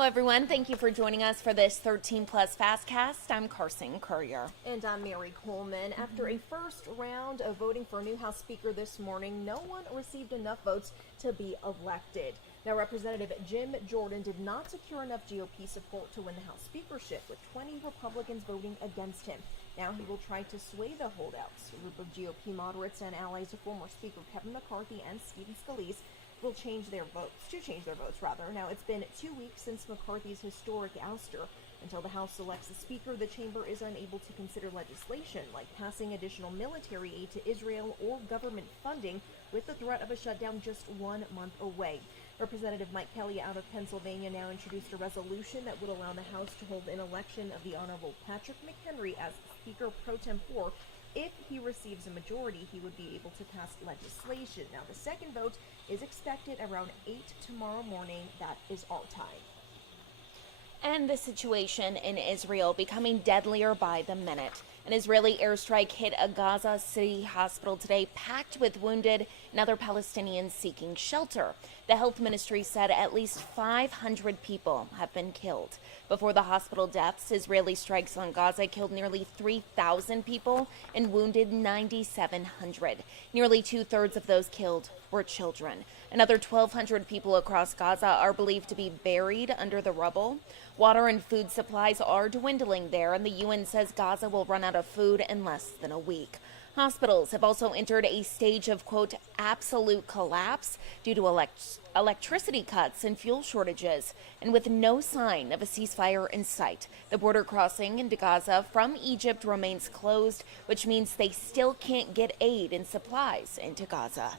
Hello, everyone. Thank you for joining us for this 13 Plus FastCast. I'm Carson Courier. And I'm Mary Coleman. After a first round of voting for a new House Speaker this morning, no one received enough votes to be elected. Now, Representative Jim Jordan did not secure enough GOP support to win the House speakership, with 20 Republicans voting against him. Now he will try to sway the holdouts. A group of GOP moderates and allies of former Speaker Kevin McCarthy and Stephen Scalise will change their votes. Now, it's been 2 weeks since McCarthy's historic ouster. Until the House selects a speaker, the chamber is unable to consider legislation like passing additional military aid to Israel or government funding, with the threat of a shutdown just 1 month away. Representative Mike Kelly out of Pennsylvania now introduced a resolution that would allow the House to hold an election of the Honorable Patrick McHenry as Speaker pro tempore. If he receives a majority, he would be able to pass legislation. Now, the second vote is expected around 8 tomorrow morning. That is our time. And the situation in Israel becoming deadlier by the minute. An Israeli airstrike hit a Gaza City hospital today, packed with wounded and other Palestinians seeking shelter. The health ministry said at least 500 people have been killed. Before the hospital deaths, Israeli strikes on Gaza killed nearly 3,000 people and wounded 9,700. Nearly two-thirds of those killed were children. Another 1,200 people across Gaza are believed to be buried under the rubble. Water and food supplies are dwindling there, and the UN says Gaza will run out of food in less than a week. Hospitals have also entered a stage of, quote, absolute collapse due to electricity cuts and fuel shortages, and with no sign of a ceasefire in sight. The border crossing into Gaza from Egypt remains closed, which means they still can't get aid and supplies into Gaza.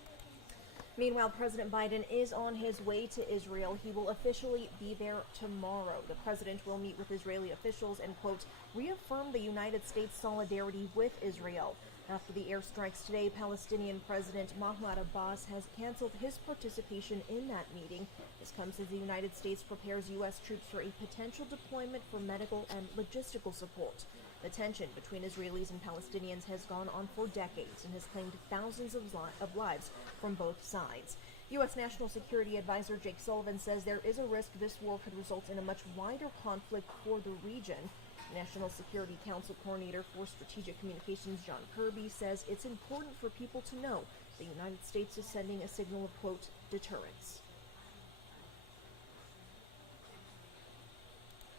Meanwhile, President Biden is on his way to Israel. He will officially be there tomorrow. The president will meet with Israeli officials and, quote, reaffirm the United States' solidarity with Israel. After the airstrikes today, Palestinian President Mahmoud Abbas has canceled his participation in that meeting. This comes as the United States prepares U.S. troops for a potential deployment for medical and logistical support. The tension between Israelis and Palestinians has gone on for decades and has claimed thousands of lives from both sides. U.S. National Security Advisor Jake Sullivan says there is a risk this war could result in a much wider conflict for the region. National Security Council Coordinator for Strategic Communications John Kirby says it's important for people to know the United States is sending a signal of, quote, deterrence.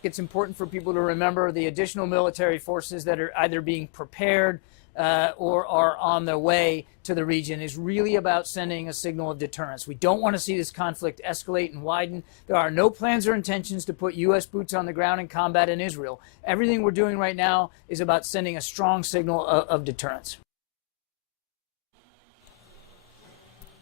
It's important for people to remember the additional military forces that are either being prepared or are on their way to the region is really about sending a signal of deterrence. We don't want to see this conflict escalate and widen. There are no plans or intentions to put U.S. boots on the ground in combat in Israel. Everything we're doing right now is about sending a strong signal of deterrence.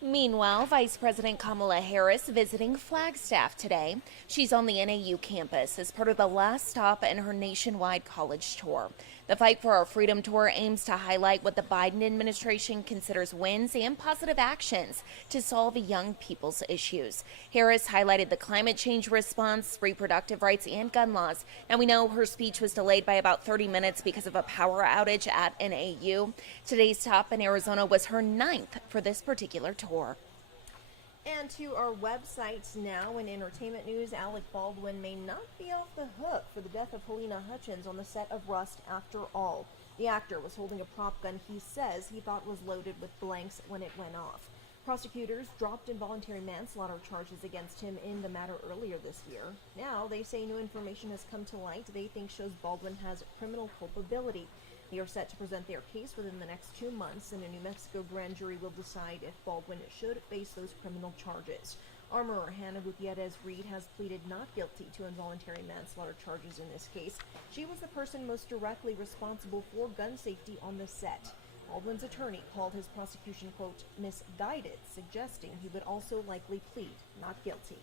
Meanwhile, Vice President Kamala Harris visiting Flagstaff today. She's on the NAU campus as part of the last stop in her nationwide college tour. The Fight for Our Freedom tour aims to highlight what the Biden administration considers wins and positive actions to solve young people's issues. Harris highlighted the climate change response, reproductive rights, and gun laws. Now, we know her speech was delayed by about 30 minutes because of a power outage at NAU. Today's stop in Arizona was her 9th for this particular tour. And to our websites now. In entertainment news, Alec Baldwin may not be off the hook for the death of Helena Hutchins on the set of Rust after all. The actor was holding a prop gun he says he thought was loaded with blanks when it went off. Prosecutors dropped involuntary manslaughter charges against him in the matter earlier this year. Now they say new information has come to light they think shows Baldwin has criminal culpability. They are set to present their case within the next 2 months, and a New Mexico grand jury will decide if Baldwin should face those criminal charges. Armorer Hannah Gutierrez-Reed has pleaded not guilty to involuntary manslaughter charges in this case. She was the person most directly responsible for gun safety on the set. Baldwin's attorney called his prosecution, quote, misguided, suggesting he would also likely plead not guilty.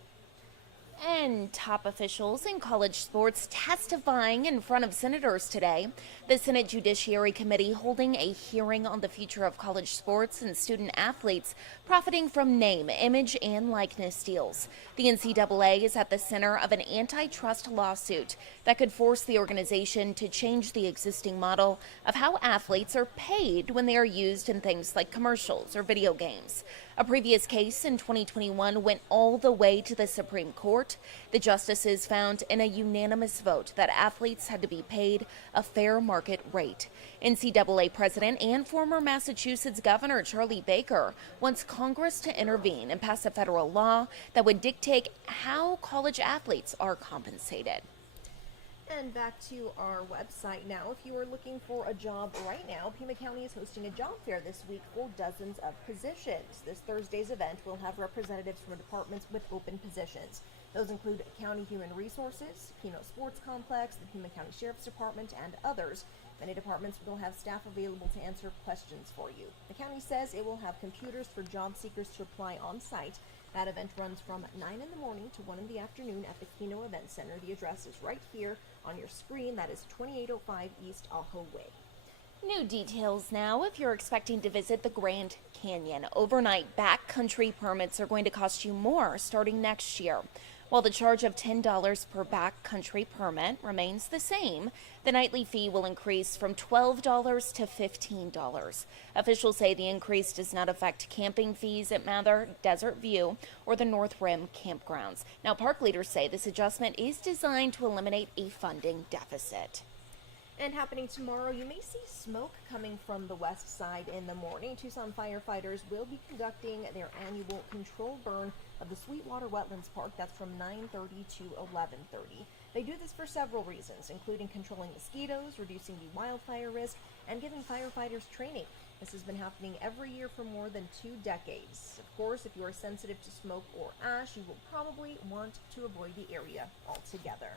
And top officials in college sports testifying in front of senators today. The Senate Judiciary Committee holding a hearing on the future of college sports and student athletes profiting from name, image, and likeness deals. The NCAA is at the center of an antitrust lawsuit that could force the organization to change the existing model of how athletes are paid when they are used in things like commercials or video games. A previous case in 2021 went all the way to the Supreme Court. The justices found in a unanimous vote that athletes had to be paid a fair market rate. NCAA president and former Massachusetts Governor Charlie Baker wants Congress to intervene and pass a federal law that would dictate how college athletes are compensated. And back to our website now. If you are looking for a job right now, Pima County is hosting a job fair this week for dozens of positions. This Thursday's event will have representatives from departments with open positions. Those include County Human Resources, Pima Sports Complex, the Pima County Sheriff's Department, and others. Many departments will have staff available to answer questions for you. The county says it will have computers for job seekers to apply on site. That event runs from 9 in the morning to 1 in the afternoon at the Keno Event Center. The address is right here on your screen. That is 2805 East Ajo Way. New details now. If you're expecting to visit the Grand Canyon, overnight backcountry permits are going to cost you more starting next year. While the charge of $10 per backcountry permit remains the same, the nightly fee will increase from $12 to $15. Officials say the increase does not affect camping fees at Mather, Desert View, or the North Rim campgrounds. Now, park leaders say this adjustment is designed to eliminate a funding deficit. And happening tomorrow, you may see smoke coming from the west side in the morning. Tucson firefighters will be conducting their annual control burn of the Sweetwater Wetlands Park. That's from 9:30 to 11:30. They do this for several reasons, including controlling mosquitoes, reducing the wildfire risk, and giving firefighters training. This has been happening every year for more than 2 decades. Of course, if you are sensitive to smoke or ash, you will probably want to avoid the area altogether.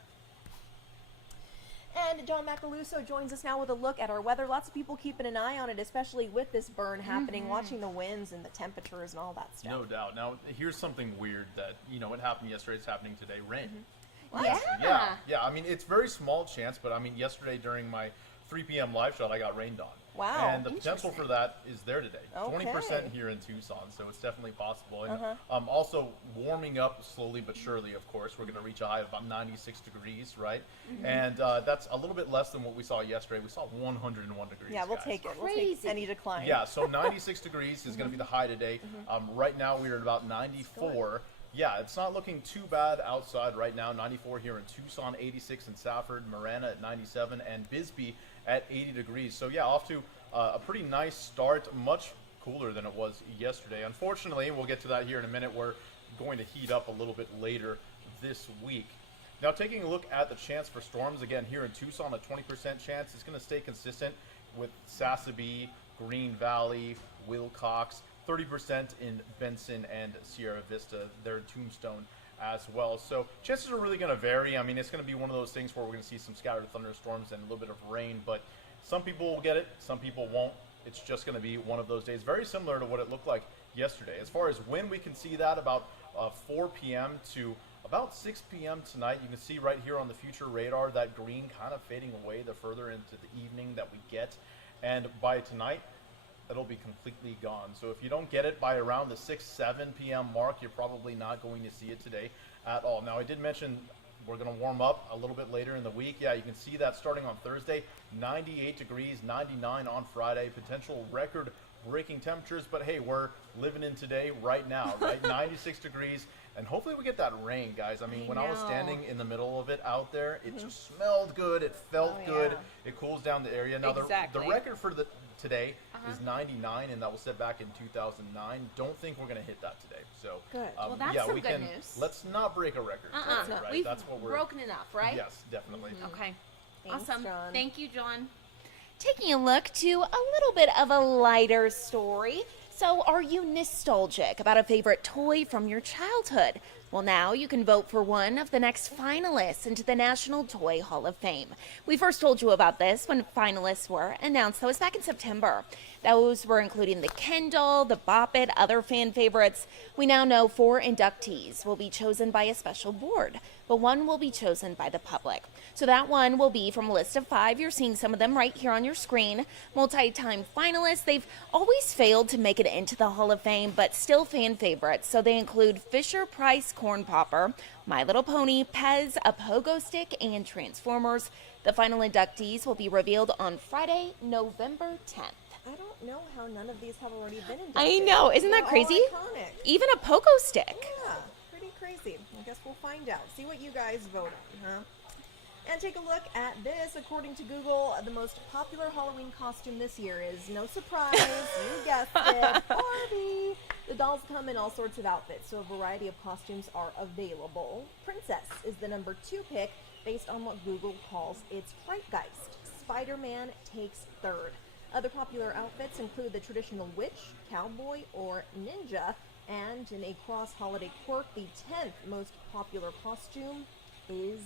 And John Macaluso joins us now with a look at our weather. Lots of people keeping an eye on it, especially with this burn happening, watching the winds and the temperatures and all that stuff. No doubt. Now, here's something weird that, it happened yesterday, it's happening today, rain. What? Yeah. I mean, it's very small chance, but I mean, yesterday during my 3 p.m. live shot, I got rained on. Wow. And the potential for that is there today. Okay. 20% here in Tucson, so it's definitely possible. And also warming up slowly but surely, of course. We're going to reach a high of about 96 degrees, right? And that's a little bit less than what we saw yesterday. We saw 101 degrees. Yeah, we'll guys. take it. We'll take any decline. Yeah, so 96 degrees is going to be the high today. Right now we're at about 94. Yeah, it's not looking too bad outside right now. 94 here in Tucson, 86 in Safford, Marana at 97, and Bisbee at 80 degrees. So yeah, off to a pretty nice start, much cooler than it was yesterday. Unfortunately, we'll get to that here in a minute. We're going to heat up a little bit later this week. Now, taking a look at the chance for storms, again, here in Tucson, a 20% chance. It's going to stay consistent with Sasabee, Green Valley, Wilcox, 30% in Benson and Sierra Vista, their Tombstone as well. So chances are really going to vary. I mean, it's going to be one of those things where we're going to see some scattered thunderstorms and a little bit of rain, but some people will get it, some people won't. It's just going to be one of those days, very similar to what it looked like yesterday. As far as when we can see that, about 4 p.m. to about 6 p.m. tonight. You can see right here on the future radar that green kind of fading away the further into the evening that we get. And by tonight, it'll be completely gone. So if you don't get it by around the 6-7 p.m. mark, you're probably not going to see it today at all. Now, I did mention we're going to warm up a little bit later in the week. Yeah, you can see that starting on Thursday, 98 degrees, 99 on Friday, potential record-breaking temperatures. But hey, we're living in today right now, right? 96 degrees. And hopefully we get that rain, guys. I mean, when I was standing in the middle of it out there, it just smelled good. It felt good. It cools down the area. Now, the record for today is 99, and that was set back in 2009. Don't think we're going to hit that today. So, good. Well, that's yeah, some we good can. news. Let's not break a record. Right? We've That's what we're broken enough, right? Yes, definitely. Okay. Thanks, Awesome. John. Thank you, John. Taking a look to a little bit of a lighter story. So, are you nostalgic about a favorite toy from your childhood? Well, now you can vote for one of the next finalists into the National Toy Hall of Fame. We first told you about this when finalists were announced. That was back in September. Those were including the Ken doll, the Bop It, other fan favorites. We now know 4 inductees will be chosen by a special board, but one will be chosen by the public. So that one will be from a list of 5. You're seeing some of them right here on your screen. Multi-time finalists. They've always failed to make it into the Hall of Fame, but still fan favorites. So they include Fisher-Price Corn Popper, My Little Pony, Pez, a Pogo Stick, and Transformers. The final inductees will be revealed on Friday, November 10th. I don't know how none of these have already been inducted. I know. Isn't that They're crazy? all iconic. Even a pogo stick. Yeah, pretty crazy. I guess we'll find out. See what you guys vote on, huh? And take a look at this. According to Google, the most popular Halloween costume this year is, no surprise, you guessed it, Barbie. The dolls come in all sorts of outfits, so a variety of costumes are available. Princess is the number 2 pick based on what Google calls its Frightgeist. Spider-Man takes 3rd. Other popular outfits include the traditional witch, cowboy, or ninja, and in a cross-holiday quirk, the 10th most popular costume is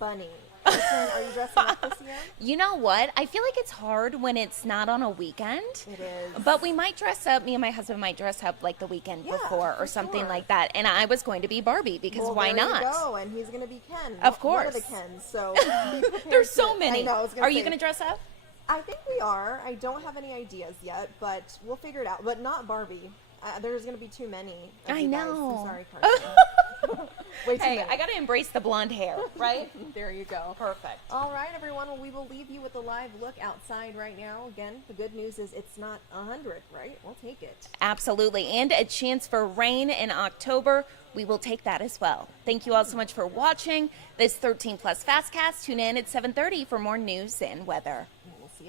Bunny. Kristen, are you dressing up this year? You know what? I feel like it's hard when it's not on a weekend. It is. But we might dress up. Me and my husband might dress up like the weekend Yeah, before or for something sure. like that. And I was going to be Barbie because Well, why there not? You go, and he's going to be Ken. Of One of course. the Kens. So be prepared There's so to- many. I know. I was gonna Are you say, going to dress up? I think we are. I don't have any ideas yet, but we'll figure it out. But not Barbie. There's going to be too many. Of I you guys. know. I'm sorry, Carson. Way too Hey, many. I got to embrace the blonde hair, right? There you go. Perfect. All right, everyone. Well, we will leave you with a live look outside right now. Again, the good news is it's not 100, right? We'll take it. Absolutely. And a chance for rain in October. We will take that as well. Thank you all so much for watching this 13 Plus FastCast. Tune in at 7:30 for more news and weather.